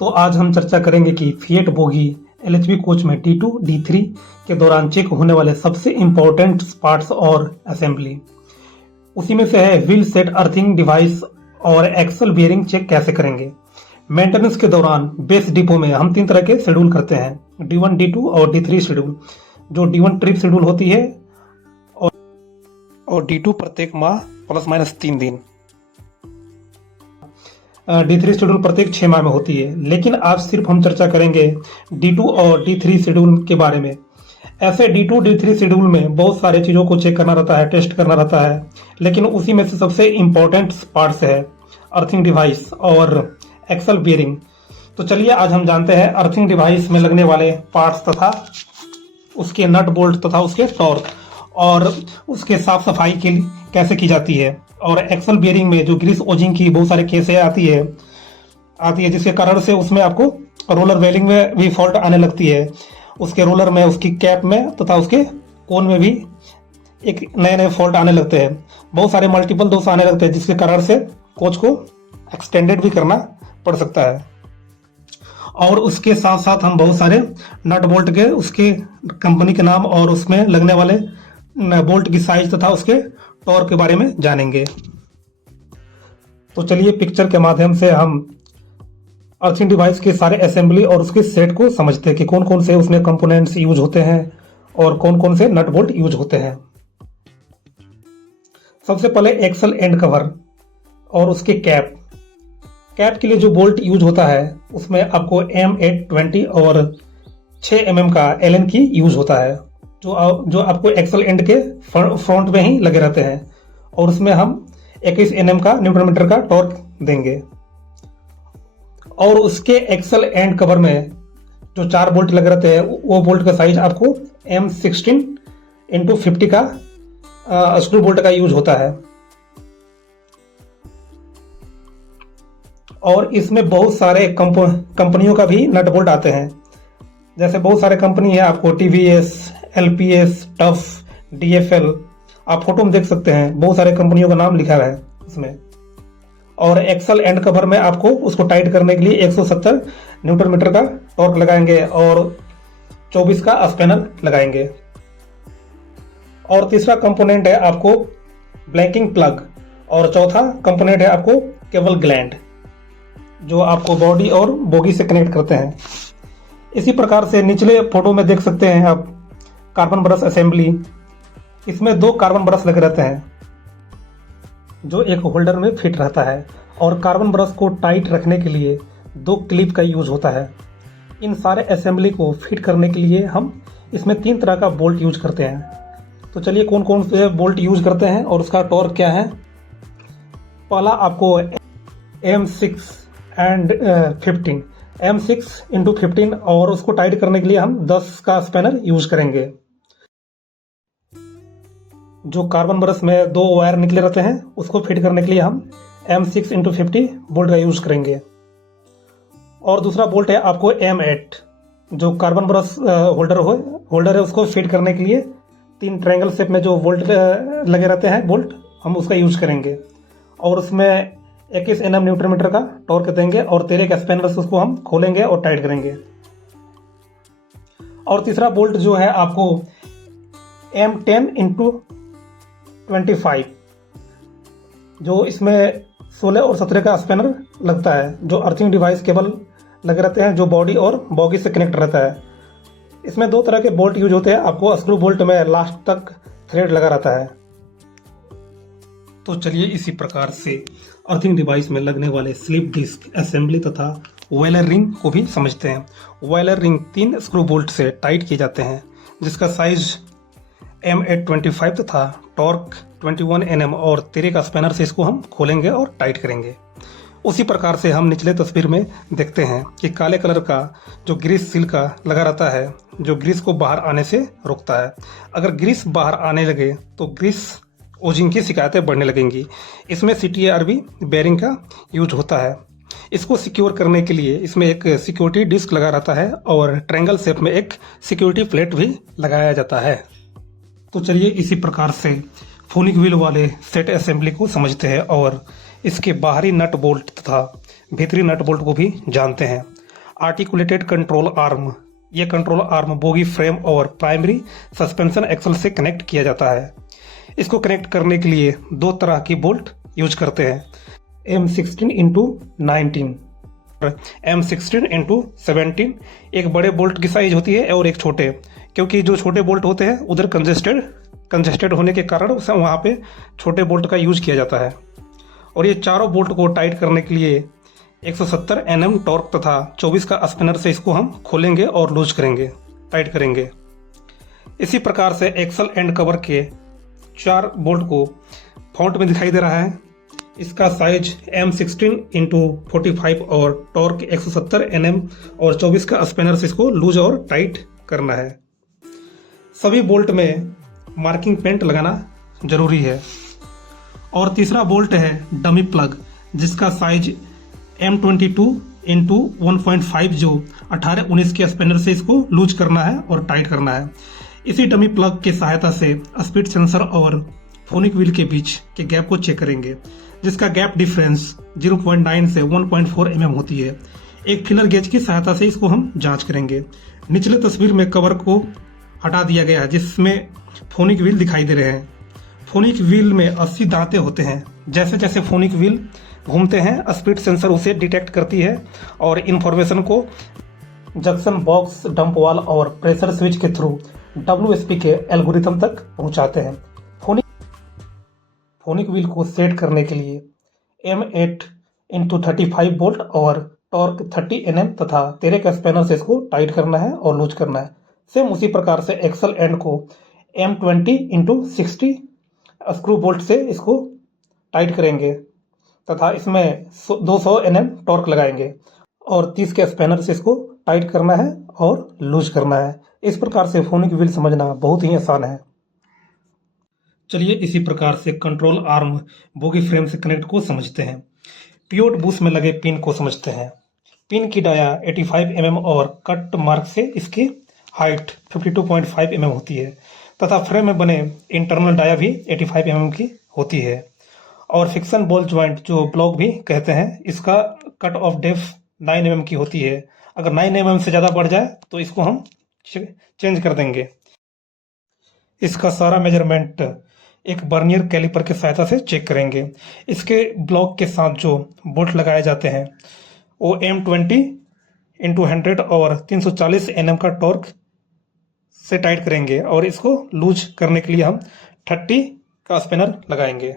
तो आज हम चर्चा करेंगे कि फिएट बोगी एलएचबी कोच में D2 D3 के दौरान चेक होने वाले सबसे इंपॉर्टेंट पार्ट्स और असेंबली। उसी में से है व्हील सेट अर्थिंग डिवाइस और एक्सल बियरिंग चेक कैसे करेंगे। मेंटेनेंस के दौरान बेस डिपो में हम 3 तरह के शेड्यूल करते हैं, D1 D2 और D3 शेड्यूल। जो D1 ट्रिप शेड्यूल होती है और D2 प्रत्येक माह ±3 दिन। D3 शेड्यूल प्रत्येक 6 माह में होती है। लेकिन आज सिर्फ हम चर्चा करेंगे D2 और D3 शेड्यूल के बारे में। ऐसे D2 D3 शेड्यूल में बहुत सारे चीज़ों को चेक करना रहता है, टेस्ट करना रहता है, लेकिन उसी में से सबसे इम्पोर्टेंट पार्ट्स है अर्थिंग डिवाइस और एक्सल बियरिंग। तो चलिए आज हम जानते हैं अर्थिंग डिवाइस में लगने वाले पार्ट्स तथा उसके नट बोल्ट तथा उसके टॉर्क और उसके साफ सफाई के लिए कैसे की जाती है। और एक्सल बियरिंग में जो ग्रीस ओजिंग की बहुत सारे केसें आती है जिसके कारण से उसमें आपको रोलर वेलिंग में भी फॉल्ट आने लगती है। उसके रोलर में, उसकी कैप में तथा उसके कोन में भी एक नए नए फॉल्ट आने लगते हैं। बहुत सारे मल्टीपल दोष आने लगते हैं जिसके कारण से कोच को एक्सटेंडेड भी करना पड़ सकता है। और उसके साथ साथ हम बहुत सारे नट बोल्ट के उसके कंपनी के नाम और उसमें लगने वाले बोल्ट की साइज तथा उसके टॉर्क के बारे में जानेंगे। तो चलिए पिक्चर के माध्यम से हम अर्थिंग डिवाइस के सारे असेंबली और उसके सेट को समझते हैं कि कौन कौन से उसमें कंपोनेंट्स यूज होते हैं और कौन कौन से नट बोल्ट यूज होते हैं। सबसे पहले एक्सल एंड कवर और उसके कैप के लिए जो बोल्ट यूज होता है उसमें आपको M820 और 6 mm का एलन की यूज होता है, जो आपको एक्सल एंड के फ्रंट में ही लगे रहते हैं। और उसमें हम 21 Nm का न्यूटन मीटर का टॉर्क देंगे। और उसके एक्सल एंड कवर में जो 4 बोल्ट लगे रहते हैं वो बोल्ट का साइज आपको M16x50 का स्क्रू बोल्ट का यूज होता है। और इसमें बहुत सारे कंपनियों का भी नट बोल्ट आते हैं। जैसे बहुत सारे कंपनी है, आपको TVS, LPS, टफ, DFL, आप फोटो में देख सकते हैं, बहुत सारे कंपनियों का नाम लिखा है उसमें। और एक्सल एंड कवर में आपको उसको टाइट करने के लिए 170 न्यूटन मीटर का टॉर्क लगाएंगे और 24 का स्पैनर लगाएंगे। और तीसरा कंपोनेंट है आपको ब्लैंकिंग प्लग और चौथा कंपोनेंट है आपको केबल ग्लैंड, जो आपको बॉडी और बोगी से कनेक्ट करते हैं। इसी प्रकार से निचले फोटो में देख सकते हैं आप कार्बन ब्रश असेंबली। इसमें 2 कार्बन ब्रश लगे रहते हैं जो एक होल्डर में फिट रहता है। और कार्बन ब्रश को टाइट रखने के लिए 2 क्लिप का यूज होता है। इन सारे असेंबली को फिट करने के लिए हम इसमें 3 तरह का बोल्ट यूज करते हैं। तो चलिए कौन कौन से बोल्ट यूज करते हैं और उसका टॉर्क क्या है। पहला आपको M6 एंड 15 M6x15 और उसको टाइट करने के लिए हम 10 का स्पैनर यूज करेंगे। जो कार्बन ब्रश में 2 वायर निकले रहते हैं उसको फिट करने के लिए हम M6x50 बोल्ट का यूज करेंगे। और दूसरा बोल्ट है आपको M8, जो कार्बन ब्रश होल्डर है, उसको फिट करने के लिए 3 ट्रायंगल शेप में जो बोल्ट लगे रहते हैं बोल्ट, हम उसका यूज करेंगे। और उसमें 21 Nm न्यूटन मीटर का टॉर्क देंगे और 13 का स्पैनर से उसको हम खोलेंगे और टाइट करेंगे। और तीसरा बोल्ट जो है आपको M10x25, जो इसमें 16 और 17 का स्पैनर लगता है, जो अर्थिंग डिवाइस केबल लगे रहते हैं, जो बॉडी और बॉगी से कनेक्ट रहता है। इसमें 2 तरह के बोल्ट यूज होते हैं। आपको स्क्रू बोल्ट में लास्ट तक थ्रेड लगा रहता है। तो चलिए इसी प्रकार से अर्थिंग डिवाइस में लगने वाले स्लिप डिस्क असेंबली तथा वेलर रिंग को भी समझते हैं। वेलर रिंग 3 स्क्रू बोल्ट से टाइट किए जाते हैं, जिसका साइज M825 तथा टॉर्क 21 Nm और 13 का स्पैनर से इसको हम खोलेंगे और टाइट करेंगे। उसी प्रकार से हम निचले तस्वीर में देखते हैं कि काले कलर का जो ग्रीस सील का लगा रहता है, जो ग्रीस को बाहर आने से रोकता है। अगर ग्रीस बाहर आने लगे तो ग्रीस ओजिंग की शिकायतें बढ़ने लगेंगी। इसमें CTRB बेयरिंग का यूज होता है। इसको सिक्योर करने के लिए इसमें एक सिक्योरिटी डिस्क लगा रहता है और ट्रायंगल शेप में एक सिक्योरिटी प्लेट भी लगाया जाता है। तो चलिए इसी प्रकार से फोनिक व्हील वाले सेट असेंबली को समझते हैं और इसके बाहरी नट बोल्ट तथा भीतरी नट बोल्ट को भी जानते हैं। Articulated control arm. ये कंट्रोल आर्म बोगी फ्रेम और प्राइमरी सस्पेंशन एक्सल से कनेक्ट किया जाता है। इसको कनेक्ट करने के लिए दो तरह की बोल्ट यूज करते हैं, M16x19 M16x17। एक बड़े बोल्ट की साइज होती है और एक छोटे, क्योंकि जो छोटे बोल्ट होते हैं उधर कंजेस्टेड होने के कारण वहाँ पे छोटे बोल्ट का यूज किया जाता है। और ये चारों बोल्ट को टाइट करने के लिए 170 Nm टॉर्क तथा 24 का स्पिनर से इसको हम खोलेंगे और लूज करेंगे, टाइट करेंगे। इसी प्रकार से एक्सल एंड कवर के 4 बोल्ट को फॉन्ट में दिखाई दे रहा है। इसका साइज M16x45 और टॉर्क 170 Nm और 24 का स्पिनर से इसको लूज और टाइट करना है। सभी बोल्ट में मार्किंग पेंट लगाना जरूरी है। और तीसरा बोल्ट है डमी प्लग, जिसका साइज M22x1.5 जो 18-19 के स्पिनर से इसको लूज करना है और टाइट करना है। इसी डमी प्लग की सहायता से स्पीड सेंसर और फोनिक व्हील के बीच के गैप को चेक करेंगे, जिसका गैप डिफरेंस 0.9 से 1.4 mm होती है। एक फीलर गेज की सहायता से इसको हम जांच करेंगे। निचले तस्वीर में कवर को हटा दिया गया है, जिसमें फोनिक व्हील दिखाई दे रहे हैं। फोनिक व्हील में 80 दांते होते हैं। जैसे जैसे फोनिक व्हील घूमते हैं, स्पीड सेंसर उसे डिटेक्ट करती है और इंफॉर्मेशन को जंक्शन बॉक्स, डंप वाल और प्रेशर स्विच के थ्रू WSP के एल्गोरिथम तक पहुंचाते हैं। फोनिक व्हील को सेट करने के लिए M8x35 बोल्ट और टॉर्क 30 Nm तथा 13 का स्पैनर से इसको टाइट करना है और लूज करना है। सेम उसी प्रकार से एक्सल एंड को M20x60 स्क्रू बोल्ट से इसको टाइट करेंगे तथा इसमें 200 Nm टॉर्क लगाएंगे और 30 के स्पैनर से इसको टाइट करना है और लूज करना है। इस प्रकार से फोनिक व्हील समझना बहुत ही आसान है। चलिए इसी प्रकार से कंट्रोल आर्म बोगी फ्रेम से कनेक्ट को समझते हैं। पियोट बूस में लगे पिन को समझते हैं। पिन की डाया 85 mm और कट मार्क से इसकी हाइट 52.5 mm होती है तथा फ्रेम में बने इंटरनल डाया भी 85 mm की होती है। और फिक्सन बॉल ज्वाइंट जो ब्लॉक भी कहते हैं, इसका कट ऑफ डेप्थ 9 mm की होती है। अगर 9 mm से ज़्यादा बढ़ जाए तो इसको हम चेंज कर देंगे। इसका सारा मेजरमेंट एक बर्नियर कैलिपर की सहायता से चेक करेंगे। इसके ब्लॉक के साथ जो बोल्ट लगाए जाते हैं वो M20x100 और 340 Nm का टॉर्क से टाइट करेंगे और इसको लूज करने के लिए हम 30 का स्पिनर लगाएंगे।